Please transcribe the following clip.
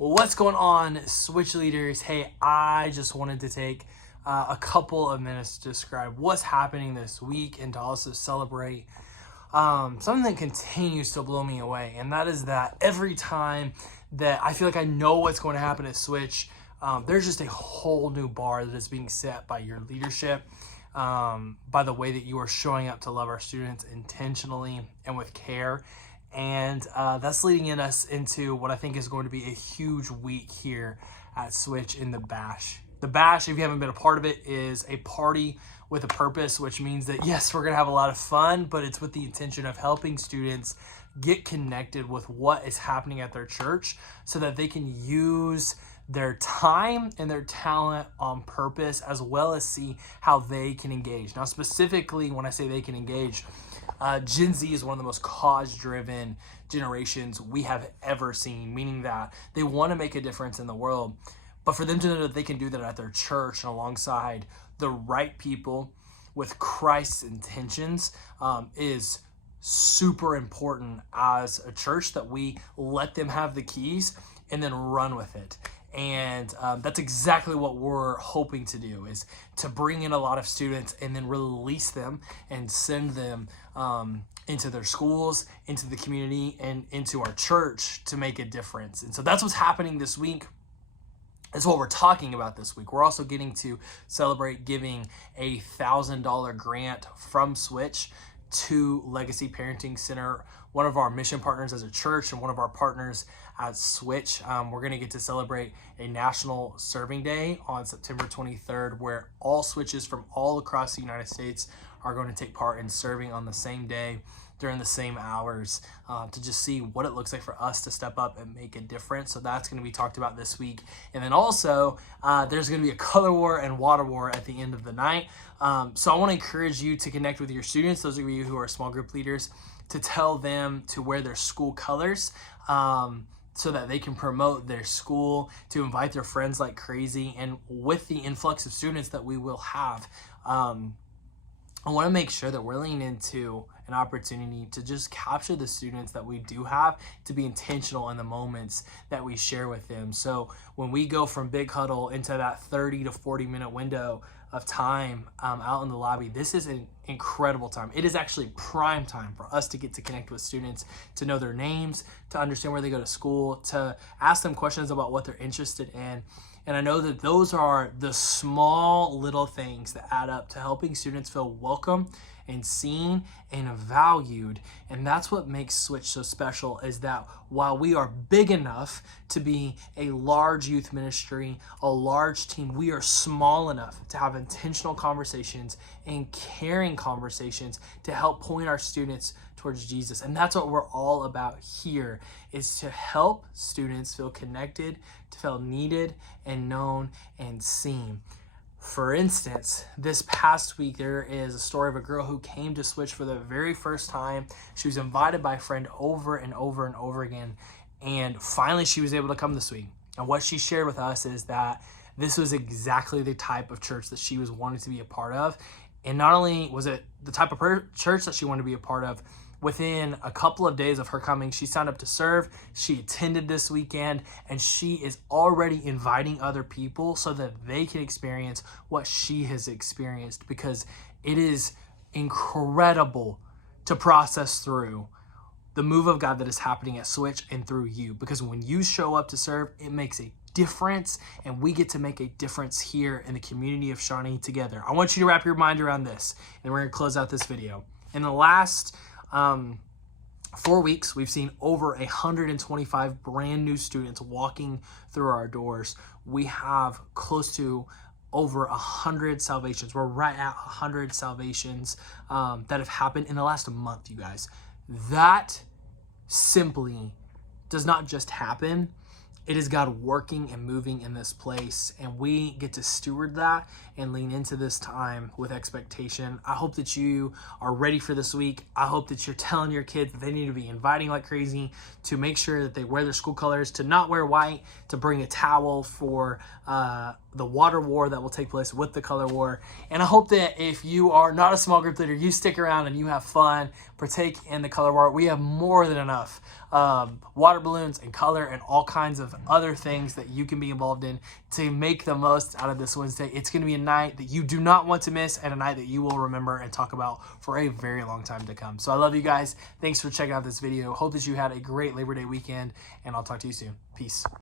What's going on, Switch leaders? Hey, I just wanted to take a couple of minutes to describe what's happening this week and to also celebrate something that continues to blow me away. And that is that every time that I feel like I know what's going to happen at Switch, there's just a whole new bar that is being set by your leadership, by the way that you are showing up to love our students intentionally and with care. And that's leading us into what I think is going to be a huge week here at Switch in the Bash. The Bash, if you haven't been a part of it, is a party with a purpose, which means that yes, we're going to have a lot of fun, but it's with the intention of helping students get connected with what is happening at their church so that they can use their time and their talent on purpose, as well as see how they can engage. Now, specifically, when I say they can engage, Gen Z is one of the most cause-driven generations we have ever seen, meaning that they want to make a difference in the world, but for them to know that they can do that at their church and alongside the right people with Christ's intentions is super important as a church, that we let them have the keys and then run with it. And that's exactly what we're hoping to do, is to bring in a lot of students and then release them and send them into their schools, into the community, and into our church to make a difference. And so that's what's happening this week. That's what we're talking about this week. We're also getting to celebrate giving a $1,000 grant from Switch to Legacy Parenting Center, one of our mission partners as a church and one of our partners at Switch. We're going to get to celebrate a National Serving Day on September 23rd, where all Switches from all across the United States are going to take part in serving on the same day during the same hours, to just see what it looks like for us to step up and make a difference. So that's going to be talked about this week. And then also there's going to be a color war and water war at the end of the night. So I want to encourage you to connect with your students, those of you who are small group leaders, to tell them to wear their school colors, so that they can promote their school, to invite their friends like crazy. And with the influx of students that we will have, I want to make sure that we're leaning into an opportunity to just capture the students that we do have, to be intentional in the moments that we share with them. So when we go from Big Huddle into that 30 to 40 minute window of time out in the lobby, this is an incredible time. It is actually prime time for us to get to connect with students, to know their names, to understand where they go to school, to ask them questions about what they're interested in. And I know that those are the small little things that add up to helping students feel welcome and seen and valued. And that's what makes Switch so special, is that while we are big enough to be a large youth ministry, a large team, we are small enough to have intentional conversations and caring conversations to help point our students towards Jesus. And that's what we're all about here, is to help students feel connected, to feel needed and known and seen. For instance, this past week, there is a story of a girl who came to Switch for the very first time. She was invited by a friend over and over and over again, and finally she was able to come this week. And what she shared with us is that this was exactly the type of church that she was wanting to be a part of. And not only was it the type of church that she wanted to be a part of, within a couple of days of her coming, she signed up to serve. She attended this weekend, and she is already inviting other people so that they can experience what she has experienced, because it is incredible to process through the move of God that is happening at Switch and through you. Because when you show up to serve, it makes a difference, and we get to make a difference here in the community of Shawnee together. I want you to wrap your mind around this, and we're going to close out this video. In the last 4 weeks, we've seen over 125 brand new students walking through our doors. We have close to over 100 salvations. We're right at 100 salvations that have happened in the last month, you guys. That simply does not just happen. It is God working and moving in this place, and we get to steward that and lean into this time with expectation. I hope that you are ready for this week. I hope that you're telling your kids that they need to be inviting like crazy, to make sure that they wear their school colors, to not wear white, to bring a towel for the water war that will take place with the color war. And I hope that if you are not a small group leader, you stick around and you have fun, partake in the color war. We have more than enough water balloons and color and all kinds of other things that you can be involved in to make the most out of this Wednesday. It's going to be a night that you do not want to miss and a night that you will remember and talk about for a very long time to come. So I love you guys. Thanks for checking out this video. Hope that you had a great Labor Day weekend, and I'll talk to you soon. Peace.